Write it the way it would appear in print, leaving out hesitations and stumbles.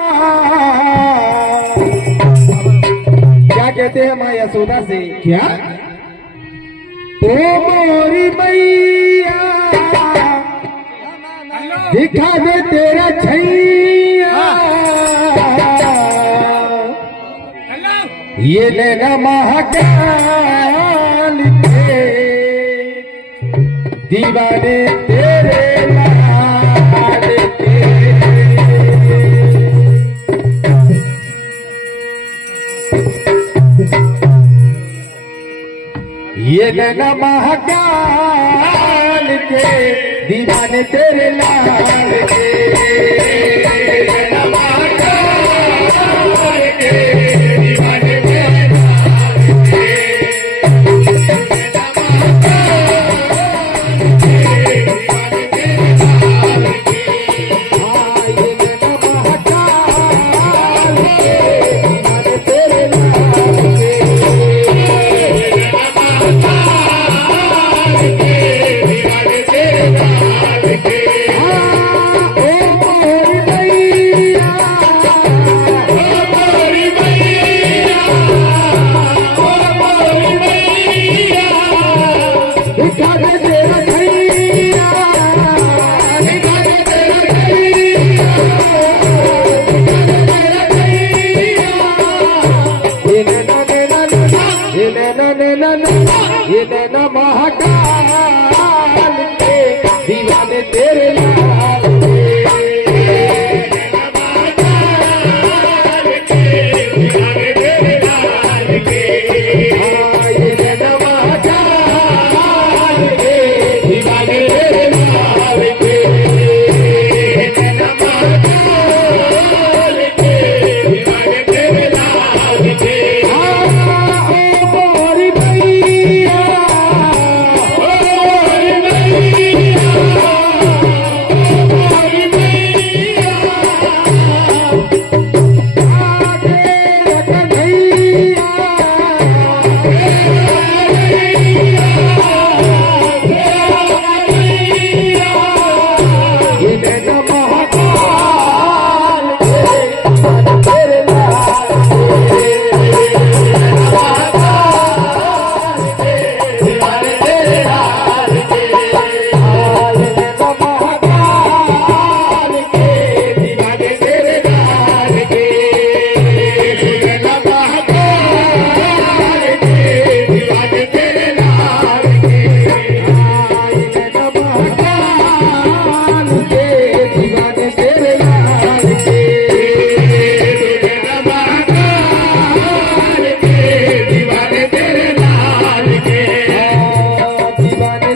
क्या कहते हैं माँ यशोदा से? क्या ओ मोरी मैया दिखा दे तेरा छैया, ये लेना महाकाल के दीवाने तेरे लाल के। ये लेना महाकाल के दीवाने तेरे लाल के। ये नैना महाकाल के दीवाने तेरे लाल के। ये नैना महाकाल के दीवाने तेरे लाल के। दीवाने